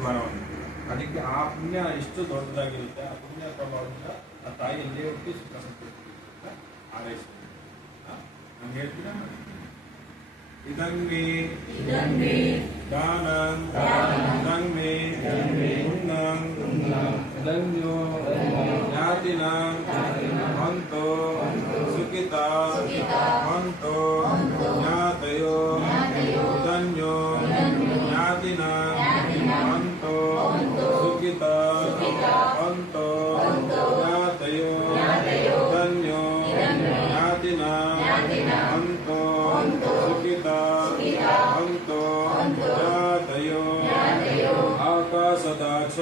ಸ್ಮರಣೆ. ಅದಕ್ಕೆ ಆ ಪುಣ್ಯ ಎಷ್ಟು ದೊಡ್ಡದಾಗಿರುತ್ತೆ, ಆ ಪುಣ್ಯ ಪ್ರಭಾವದಿಂದ ಆ ತಾಯಿ ಎಲ್ಲಿ ಹುಟ್ಟಿ ಸುಖ ಸಂತೋಷ ಆರೈಸ್ತೀನಿ. ನಾನು ಹೇಳ್ತೀನಿ. ಇದಂಗೆ ದಾನಂ ದಂಗೆ ಪುಣ್ಯಂ ಧನ್ಯೋ ಜ್ಞಾತಿನಾಂ ಹಂತೋ ಸುಖಿತ ಹಂತೋ ಜ್ಞಾತಯೋ ಧನ್ಯೋ ಜ್ಞಾತಿನಾಂ ಹಂತೋ ಸುಖಿತ ಹಂತೋ ಜ್ಞಾತಯೋ ಧನ್ಯೋ ಜ್ಞಾತಿನಾಂ ಹಂತೋ ಸುಖಿತ ಹಂತೋ ಜ್ಞಾತಯೋ ಆಕಾಶದಾಚ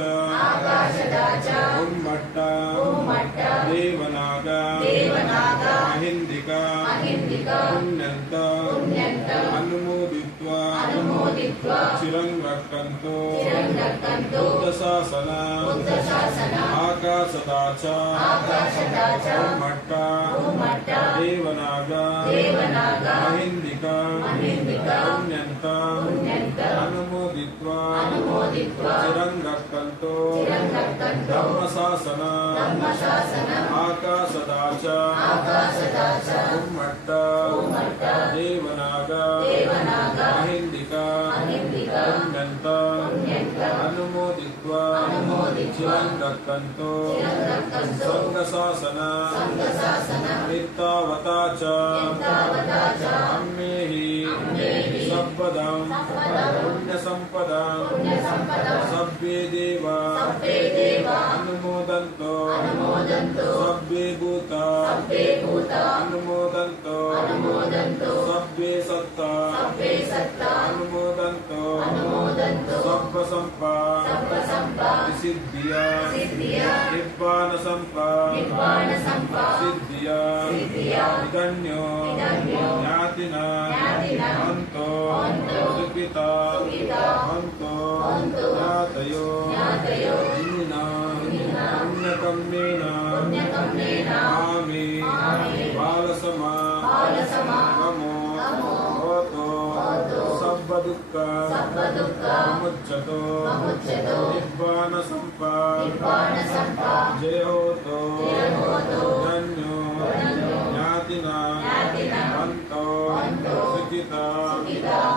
ಉಮ್ಮಟ್ಟ ದೇವನಾಗ ಮಹಿಂದಿಕ ಪುಣ್ಯಂತ ಅನುಮೋದಿತ್ವ ಚಿರಂಗಕ್ಕಂತೋ ಬುದ್ಧಶಾಸನ ಆಕಾಶದಾಚ ಉಮ್ಮಟ್ಟ ದೇವನಾಗ ಮಹಿಂದಿಕ ಪುಣ್ಯಂತ ಅನುಮೋದಿತ್ವ ಚಿರಂಗಕ್ಕಂತೋ ಧರ್ಮಶಾಸನ ಆಕಾಶದಾಚ ಉಮ್ಮಟ್ಟ ದೇವನಾಗ ಮಹಿಂದಿಕ ಪುಣ್ಯಂತ ಅನುಮೋದಿತ್ವ ಚಿರಂಗಕ್ಕಂತೋ ಸಂಘಶಾಸನ ನಿತ್ತಾವತಾಚ ಅಮ್ಮೇಹಿ ಸಬ್ಬದಂ ಪುಣ್ಯ ಸಂಪದಂ ಸಬ್ಬೇ ದೇವ ಅನುಮೋದಂತೋ ಸಬ್ಬೇ ಭೂತ ಅನುಮೋದಂತೋ ಸಬ್ಬೇ ಸತ್ತ ಅನುಮೋದಂತೋ ಸಬ್ಬ ಸಂಪ ಸಿದ್ಧಿಯ ನಿರ್ವಾಣ ಸಂಪ ಸಿದ್ಧಿಯ ಇದನ್ಯೋ ಜ್ಞಾತಿನ ಹಂತೋ ಸುಖಿತ ಹಂತೋ ಜ್ಞಾತಯೋ ಇನ್ನಿನ ಪುಣ್ಯಕಮ್ಮೇನ ಆಮಿ ಬಾಲಸಮ ಗಮೋ ಭವತೋ ಸಬ್ಬ ದುಃಖ ಮುಚ್ಚತೋ ನಿರ್ವಾಣ ಸಂಪ ಜಯ ಹೋತೋ ಧನ್ಯೋ ಜ್ಞಾತಿನ ಹಂತೋ ಸುಖಿತ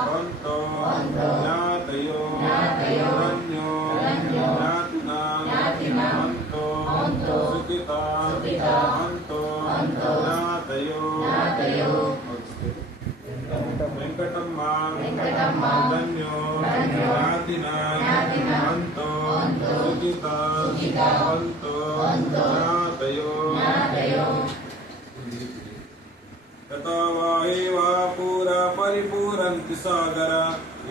ಹಂತೋ ಜ್ಞಾತಯೋ ಧನ್ಯೋ ಜ್ಞಾತಿನ ಹಂತೋ ಸುಖಿತ ಹಂತೋ ಜ್ಞಾತಯೋ ವೆಂಕಟಮ್ಮ ಧನ್ಯೋ ಜ್ಞಾತಿನ ಹಂತೋ ಸುಖಿತ ಹಂತೋ ಜ್ಞಾತಯೋ ತಥಾ ವಾ ಏವಾ ಪೂರಾ ಪರಿಪೂರಂತಿ ಸಾಗರ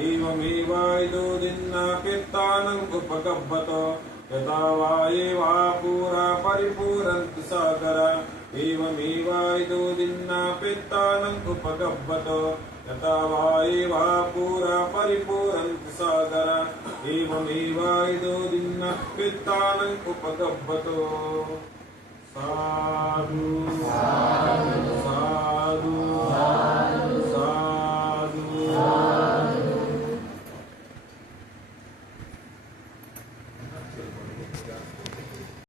ಏವಮೇವ ಇದು ದಿನ್ನ ಪಿತ್ತಾನಂ ಉಪಗಬ್ಬತೋ ಯಥಾ ವಾ ಏವಾ ಪೂರಾ ಪರಿಪೂರಂತಿ ಸಾಗರ ಏವಮೇವ ಇದು ದಿನ್ನ ಪಿತ್ತಾನಂ ಉಪಗಬ್ಬತೋ ಯಥಾ ವಾ ಏವಾ ಪೂರಾ ಪರಿಪೂರಂತಿ ಸಾಗರ ಏವಮೇವ ಇದು ದಿನ್ನ ಪಿತ್ತಾನಂ ಉಪಗಬ್ಬತೋ ಸಾಧು